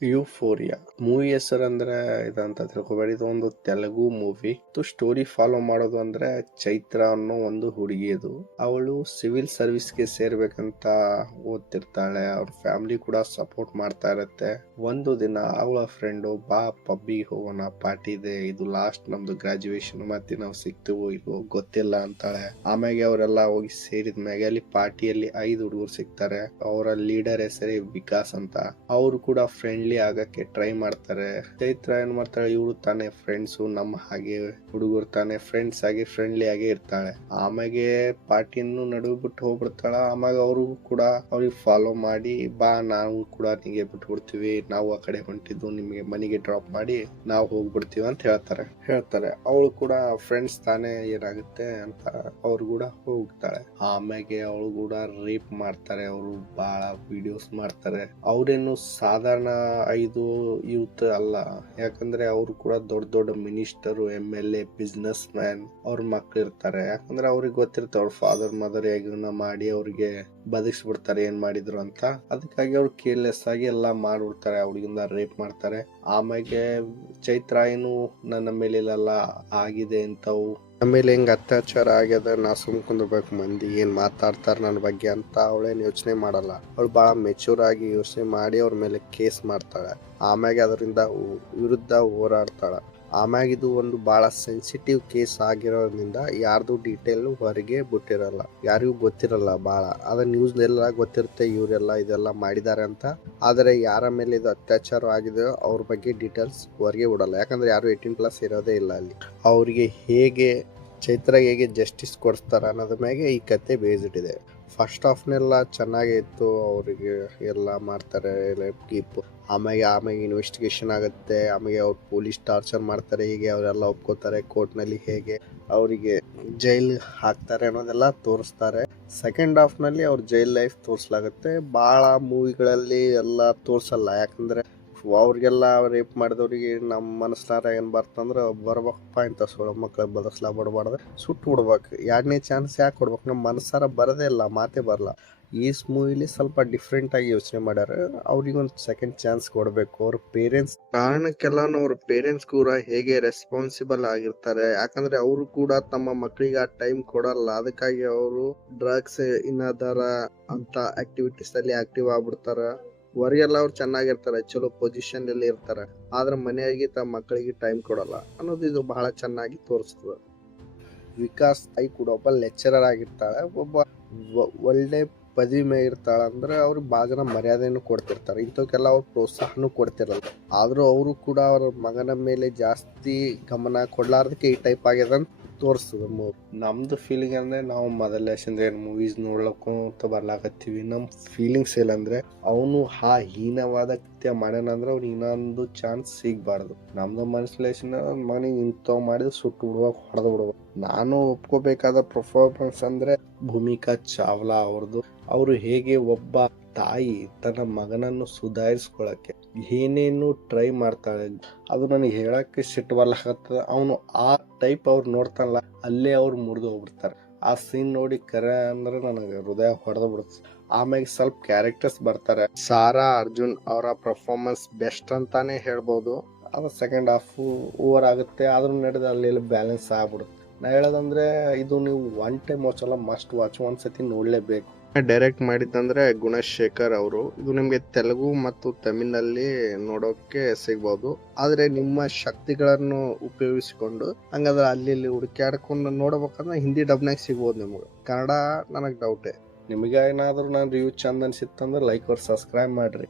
ಯುಫೋರಿಯಾ movie ಹೆಸರಂದ್ರೆ ಇದಂತ ತಿಳ್ಕೊಬೇಡಿ. ಇದು ಒಂದು ತೆಲುಗು ಮೂವಿ. ಸ್ಟೋರಿ ಫಾಲೋ ಮಾಡೋದು ಅಂದ್ರೆ ಚೈತ್ರ ಅನ್ನೋ ಒಂದು ಹುಡುಗಿ. ಇದು ಅವಳು ಸಿವಿಲ್ ಸರ್ವಿಸ್ ಗೆ ಸೇರ್ಬೇಕಂತ ಓದ್ತಿರ್ತಾಳೆ. ಅವ್ರ ಫ್ಯಾಮಿಲಿ ಕೂಡ ಸಪೋರ್ಟ್ ಮಾಡ್ತಾ ಇರತ್ತೆ. ಒಂದು ದಿನ ಅವಳ ಫ್ರೆಂಡು ಬಾ ಪಬ್ಬಿಗೆ ಹೋಗೋಣ, ಪಾರ್ಟಿ ಇದೆ, ಇದು ಲಾಸ್ಟ್ ನಮ್ದು ಗ್ರಾಜುಯೇಷನ್, ಮತ್ತೆ ನಾವು ಸಿಗ್ತೀವೋ ಇಲ್ವೋ ಗೊತ್ತಿಲ್ಲ ಅಂತಾಳೆ. ಆಮೇಲೆ ಅವರೆಲ್ಲ ಹೋಗಿ ಸೇರಿದ್ಮ್ಯಾಗೆ ಅಲ್ಲಿ ಪಾರ್ಟಿಯಲ್ಲಿ 5 ಹುಡುಗರು ಸಿಗ್ತಾರೆ. ಅವರ ಲೀಡರ್ ಹೆಸರೇ ವಿಕಾಸ್ ಅಂತ. ಅವರು ಕೂಡ ಫ್ರೆಂಡ್ಲಿ ಆಗಕ್ಕೆ ಟ್ರೈ ಮಾಡ್ತಾರೆ. ಚೈತ್ರ ಏನ್ ಮಾಡ್ತಾಳೆ, ಇವಳು ತಾನೇ ಫ್ರೆಂಡ್ಸ್, ನಮ್ಮ ಹಾಗೆ ಹುಡುಗರು ತಾನೇ ಫ್ರೆಂಡ್ಸ್ ಆಗಿ ಫ್ರೆಂಡ್ಲಿ ಆಗಿ ಇರ್ತಾಳೆ. ಆಮೇಲೆ ಪಾರ್ಟಿಯನ್ನು ನಡುವೆ ಬಿಟ್ಟು ಹೋಗ್ಬಿಡ್ತಾಳ. ಆಮೇಲೆ ಅವರು ಕೂಡ ಅವ್ರಿಗೆ ಫಾಲೋ ಮಾಡಿ, ಬಾ ನಾವು ಕೂಡ ನಿಮಗೆ ಬಿಟ್ಬಿಡ್ತೀವಿ, ನಾವು ಆ ಕಡೆ ಹೊಂಟಿದ್ದು ನಿಮಗೆ ಮನೆಗೆ ಡ್ರಾಪ್ ಮಾಡಿ ನಾವು ಹೋಗ್ಬಿಡ್ತೀವಿ ಅಂತ ಹೇಳ್ತಾರೆ. ಅವಳು ಕೂಡ ಫ್ರೆಂಡ್ಸ್ ತಾನೇ ಏನಾಗುತ್ತೆ ಅಂತ ಅವ್ರು ಕೂಡ ಹೋಗ್ತಾಳೆ. ಆಮೇಲೆ ಅವಳು ಕೂಡ ರೇಪ್ ಮಾಡ್ತಾರೆ. ಅವರು ಬಹಳ ವಿಡಿಯೋಸ್ ಮಾಡ್ತಾರೆ. ಅವ್ರೇನು ಸಾಧಾರಣ 5 ಯೂತ್ ಅಲ್ಲ, ಯಾಕಂದ್ರೆ ಅವರು ಕೂಡ ದೊಡ್ಡ ದೊಡ್ಡ ಮಿನಿಸ್ಟರ್, MLA, ಬಿಸ್ನೆಸ್ ಮ್ಯಾನ್ ಅವ್ರ ಮಕ್ಳು ಇರ್ತಾರೆ. ಯಾಕಂದ್ರೆ ಅವ್ರಿಗೆ ಗೊತ್ತಿರುತ್ತೆ ಅವ್ರ ಫಾದರ್ ಮದರ್ ಹೇಗನ್ನ ಮಾಡಿ ಅವ್ರಿಗೆ ಬದುಕಿಸ್ಬಿಡ್ತಾರೆ ಏನ್ ಮಾಡಿದ್ರು ಅಂತ. ಅದಕ್ಕಾಗಿ ಅವ್ರು ಕೇರ್ಲೆಸ್ ಆಗಿ ಎಲ್ಲಾ ಮಾಡ್ಬಿಡ್ತಾರೆ, ಅವ್ರಿಗಿಂದ ರೇಪ್ ಮಾಡ್ತಾರೆ. ಆಮೇಲೆ ಚೈತ್ರ ಏನು ನನ್ನ ಮೇಲೆಲ್ಲ ಆಗಿದೆ ಅಂತವು, ಆಮೇಲೆ ಹಿಂಗ ಅತ್ಯಾಚಾರ ಆಗ್ಯದ, ನಾ ಸುಮ್ಕೊಂಡ್ಬೇಕು, ಮಂದಿ ಏನ್ ಮಾತಾಡ್ತಾರ ನನ್ನ ಬಗ್ಗೆ ಅಂತ ಅವಳೇನ್ ಯೋಚನೆ ಮಾಡಲ್ಲ. ಅವಳು ಬಹಳ ಮೆಚೂರ್ ಆಗಿ ಯೋಚನೆ ಮಾಡಿ ಅವ್ರ ಮೇಲೆ ಕೇಸ್ ಮಾಡ್ತಾಳೆ. ಆಮ್ಯಾಗ ಅದರಿಂದ ವಿರುದ್ಧ ಹೋರಾಡ್ತಾಳ. ಆಮ್ಯಾಗ ಇದು ಒಂದು ಬಹಳ ಸೆನ್ಸಿಟಿವ್ ಕೇಸ್ ಆಗಿರೋದ್ರಿಂದ ಯಾರ್ದು ಡೀಟೇಲ್ ಹೊರಗೆ ಬಿಟ್ಟಿರಲ್ಲ, ಯಾರಿಗೂ ಗೊತ್ತಿರಲ್ಲ. ಬಹಳ ಅದ ನ್ಯೂಸ್ ಎಲ್ಲ ಗೊತ್ತಿರುತ್ತೆ ಇವರೆಲ್ಲ ಇದೆಲ್ಲ ಮಾಡಿದ್ದಾರೆ ಅಂತ. ಆದರೆ ಯಾರ ಮೇಲೆ ಇದು ಅತ್ಯಾಚಾರ ಆಗಿದೆಯೋ ಅವ್ರ ಬಗ್ಗೆ ಡೀಟೇಲ್ಸ್ ಹೊರಗೆ ಬಿಡಲ್ಲ, ಯಾಕಂದ್ರೆ ಯಾರು 18+ ಇರೋದೇ ಇಲ್ಲ ಅಲ್ಲಿ. ಅವ್ರಿಗೆ ಚೈತ್ರ ಹೇಗೆ ಜಸ್ಟಿಸ್ ಕೊಡಿಸ್ತಾರ ಅನ್ನೋದ್ರ ಮ್ಯಾಗೆ ಈ ಕತೆ ಬೇಸಿಟ್ಟಿದೆ. ಫಸ್ಟ್ ಹಾಫ್ನೆಲ್ಲ ಚೆನ್ನಾಗೇ ಇತ್ತು. ಅವರಿಗೆ ಎಲ್ಲ ಮಾಡ್ತಾರೆ ಕೀಪ್. ಆಮೇಲೆ ಇನ್ವೆಸ್ಟಿಗೇಷನ್ ಆಗುತ್ತೆ. ಆಮೇಲೆ ಅವ್ರು ಪೊಲೀಸ್ ಟಾರ್ಚರ್ ಮಾಡ್ತಾರೆ, ಹೀಗೆ ಅವರೆಲ್ಲ ಒಪ್ಕೋತಾರೆ. ಕೋರ್ಟ್ನಲ್ಲಿ ಹೇಗೆ ಅವರಿಗೆ ಜೈಲ್ ಹಾಕ್ತಾರೆ ಅನ್ನೋದೆಲ್ಲ ತೋರಿಸ್ತಾರೆ. ಸೆಕೆಂಡ್ ಹಾಫ್ ನಲ್ಲಿ ಅವ್ರ ಜೈಲ್ ಲೈಫ್ ತೋರಿಸಲಾಗುತ್ತೆ. ಬಹಳ ಮೂವಿಗಳಲ್ಲಿ ಎಲ್ಲ ತೋರ್ಸಲ್ಲ, ಯಾಕಂದ್ರೆ ಅವ್ರಿಗೆಲ್ಲ ರೇಪ್ ಮಾಡಿದವ್ರಿಗೆ ನಮ್ಮ ಮನಸ್ನಾರ ಏನ್ ಬರ್ತಂದ್ರ ಬರ್ಬೇಕಪ್ಪ ಇಂತ ಸೊಳ ಮಕ್ಳ ಬದಸ್ಲಾ ಬಿಡ್ಬಾರ್ದು, ಸುಟ್ಟು ಬಿಡ್ಬೇಕು. 2ನೇ ಚಾನ್ಸ್ ಯಾಕೆ ಕೊಡ್ಬೇಕು? ನಮ್ಮ ಮನಸ್ಸಾರ ಬರದೇ ಇಲ್ಲ, ಮಾತೇ ಬರಲ್ಲ. ಈ ಮೂವಿಲಿ ಸ್ವಲ್ಪ ಡಿಫ್ರೆಂಟ್ ಆಗಿ ಯೋಚನೆ ಮಾಡ್ಯಾರ. ಅವ್ರಿಗೊಂದು ಸೆಕೆಂಡ್ ಚಾನ್ಸ್ ಕೊಡ್ಬೇಕು. ಅವ್ರ ಪೇರೆಂಟ್ಸ್ ಕಾರಣಕ್ಕೆಲ್ಲ ಅವ್ರ ಪೇರೆಂಟ್ಸ್ ಕೂಡ ಹೇಗೆ ರೆಸ್ಪಾನ್ಸಿಬಲ್ ಆಗಿರ್ತಾರೆ, ಯಾಕಂದ್ರೆ ಅವರು ಕೂಡ ತಮ್ಮ ಮಕ್ಕಳಿಗೆ ಆ ಟೈಮ್ ಕೊಡಲ್ಲ. ಅದಕ್ಕಾಗಿ ಅವರು ಡ್ರಗ್ಸ್ ಇನ್ನದರ ಅಂತ ಆಕ್ಟಿವಿಟೀಸ್ ಅಲ್ಲಿ ಆಕ್ಟಿವ್ ಆಗ್ಬಿಡ್ತಾರ. ಹೊರಗೆಲ್ಲ ಅವ್ರು ಚೆನ್ನಾಗಿರ್ತಾರೆ, ಚಲೋ ಪೊಸಿಷನ್ ಅಲ್ಲಿ ಇರ್ತಾರೆ, ಆದ್ರೆ ಮನೆಯಾಗಿ ತಮ್ಮ ಮಕ್ಕಳಿಗೆ ಟೈಮ್ ಕೊಡಲ್ಲ ಅನ್ನೋದು ಇದು ಬಹಳ ಚೆನ್ನಾಗಿ ತೋರಿಸ್ತದೆ. ವಿಕಾಸ್ ಕೂಡ ಒಬ್ಬ ಲೆಕ್ಚರರ್ ಆಗಿರ್ತಾಳೆ, ಒಬ್ಬ ಒಳ್ಳೆ ಪದವಿ ಮೇಲೆ ಇರ್ತಾಳ. ಅಂದ್ರೆ ಅವ್ರಿಗೆ ಭಾಳ ಜನ ಮರ್ಯಾದೆಯನ್ನು ಕೊಡ್ತಿರ್ತಾರೆ, ಇಂಥವಕ್ಕೆಲ್ಲ ಅವ್ರು ಪ್ರೋತ್ಸಾಹನೂ ಕೊಡ್ತಿರಲ್ಲ. ಆದ್ರೂ ಅವರು ಕೂಡ ಅವ್ರ ಮಗನ ಮೇಲೆ ಜಾಸ್ತಿ ಗಮನ ಕೊಡ್ಲಾರ್ದಕ್ಕೆ ಈ ಟೈಪ್ ಆಗ್ಯದ ಅಂತ ತೋರಿಸ್ತದ ಮೂವಿ. ನಮ್ದು ಫೀಲಿಂಗ್ ಅಂದ್ರೆ ನಾವು ಮೊದಲೇ ಮೂವೀಸ್ ನೋಡ್ಲಕ್ಕಂತ ಬರ್ಲಾಕತ್ತೀವಿ. ನಮ್ ಫೀಲಿಂಗ್ಸ್ ಏನಂದ್ರೆ ಅವನು ಹೀನವಾದ ಕೃತ್ಯ ಮಾಡ್ಯಾನಂದ್ರೆ ಅವ್ನು ಇನ್ನೊಂದು ಚಾನ್ಸ್ ಸಿಗ್ಬಾರ್ದು. ನಮ್ದು ಮನಸ್ಲೇಶನ್ ಮಗನಿಗೆ ಇಂಥವ್ ಮಾಡಿದ್ರೆ ಸುಟ್ಟು ಬಿಡ್ಬೇಕು, ಹೊಡೆದು ಬಿಡ್ಬೇಕು. ನಾನು ಒಪ್ಕೋಬೇಕಾದ ಪರ್ಫಾರ್ಮೆನ್ಸ್ ಅಂದ್ರೆ ಭೂಮಿಕಾ ಚಾವ್ಲಾ ಅವ್ರದ್ದು. ಅವರು ಹೇಗೆ ಒಬ್ಬ ತಾಯಿ ತನ್ನ ಮಗನನ್ನು ಸುಧಾರಿಸ್ಕೊಳಕ್ಕೆ ಏನೇನು ಟ್ರೈ ಮಾಡ್ತಾಳೆ, ಅದು ನನಗೆ ಹೇಳಕ್ಕೆ ಸಿಟ್ಟು ಬರ್ಲಾಕತ್ತದ. ಅವನು ಆ ಟೈಪ್ ಅವ್ರು ನೋಡ್ತಾನಲ್ಲ, ಅಲ್ಲೇ ಅವ್ರು ಮುರಿದು ಹೋಗ್ಬಿಡ್ತಾರೆ. ಆ ಸೀನ್ ನೋಡಿ ಕರೆ ಅಂದ್ರೆ ನನಗೆ ಹೃದಯ ಹೊಡೆದು ಬಿಡುತ್ತೆ. ಆಮೇಲೆ ಸ್ವಲ್ಪ ಕ್ಯಾರೆಕ್ಟರ್ಸ್ ಬರ್ತಾರೆ. ಸಾರಾ ಅರ್ಜುನ್ ಅವರ ಪರ್ಫಾರ್ಮೆನ್ಸ್ ಬೆಸ್ಟ್ ಅಂತಾನೆ ಹೇಳ್ಬೋದು. ಅದು ಸೆಕೆಂಡ್ ಹಾಫ್ ಓವರ್ ಆಗುತ್ತೆ, ಆದ್ರೂ ನಡೆದ ಅಲ್ಲಿ ಬ್ಯಾಲೆನ್ಸ್ ಆಗ್ಬಿಡುತ್ತೆ. ನಾ ಹೇಳೋದಂದ್ರೆ ಇದು ನೀವು ಒನ್ ಟೈಮ್ ವಾಚಲ್ಲ, ಮಸ್ಟ್ ವಾಚ್, ಒಂದ್ಸತಿ ನೋಡ್ಲೇಬೇಕು. ಡೈರೆಕ್ಟ್ ಮಾಡಿದ್ದಂದ್ರೆ ಗುಣಶೇಖರ್ ಅವರು. ಇದು ನಿಮ್ಗೆ ತೆಲುಗು ಮತ್ತು ತಮಿಳಿನಲ್ಲಿ ನೋಡೋಕೆ ಸಿಗ್ಬಹುದು. ಆದ್ರೆ ನಿಮ್ಮ ಶಕ್ತಿಗಳನ್ನು ಉಪಯೋಗಿಸಿಕೊಂಡು ಹಂಗಾದ್ರೆ ಅಲ್ಲಿ ಹುಡುಕಾಡ್ಕೊಂಡು ನೋಡ್ಬೇಕಂದ್ರೆ ಹಿಂದಿ ಡಬ್ನಾಗ ಸಿಗ್ಬೋದು ನಿಮ್ಗೆ. ಕನ್ನಡ ನನಗೆ ಡೌಟೇ. ನಿಮಗೆ ಏನಾದ್ರು ನಾನು ರಿವ್ಯೂ ಚಂದ ಅನ್ಸಿತ್ತಂದ್ರೆ ಲೈಕ್ or ಸಬ್ಸ್ಕ್ರೈಬ್ ಮಾಡ್ರಿ.